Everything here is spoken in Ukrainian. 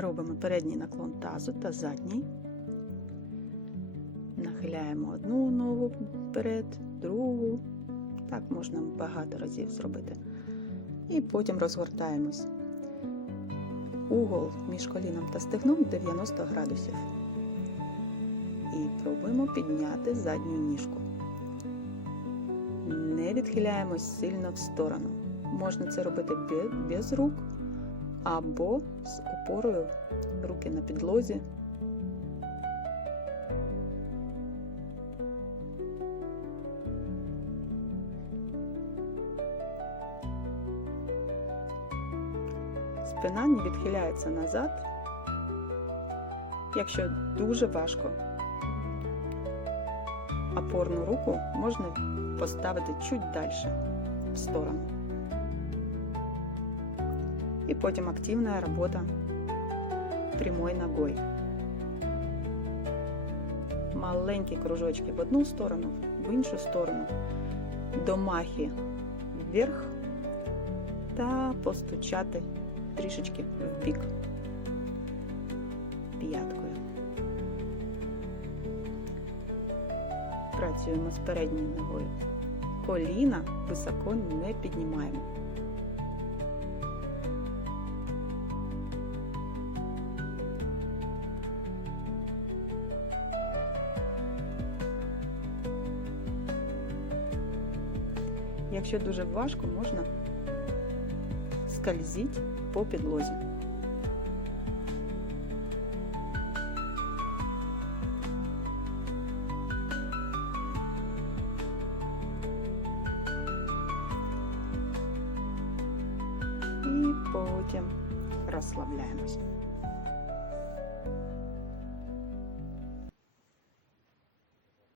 Робимо передній наклон тазу та задній. Нахиляємо одну ногу вперед, другу. Так можна багато разів зробити. І потім розгортаємось. Угол між коліном та стегном 90 градусів. І пробуємо підняти задню ніжку. Не відхиляємось сильно в сторону. Можна це робити без рук або з опорою руки на підлозі. Спина не відхиляється назад. Якщо дуже важко, опорну руку можна поставити чуть далі в сторону. И потім активная работа прямой ногой. Маленькі кружочки в одну сторону, в іншу сторону, домахи вверх та постучати трішечки в бік п'яткою. Працюємо з передньою ногою. Коліна високо не піднімаємо. Якщо дуже важко, можна скользити по підлозі. І потім розслабляємось.